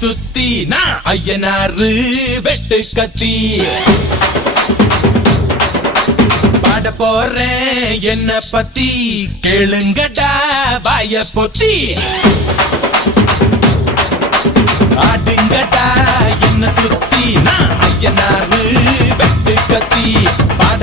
சுத்தி நான் ஐயனாரு வெட்டு கத்தி பாட போறேன் என்ன பத்தி கேளுங்கடா வாய பொத்தி ஆடுங்கடா என்ன சுத்தி நான் ஐயனாரு வெட்டு கத்தி பாட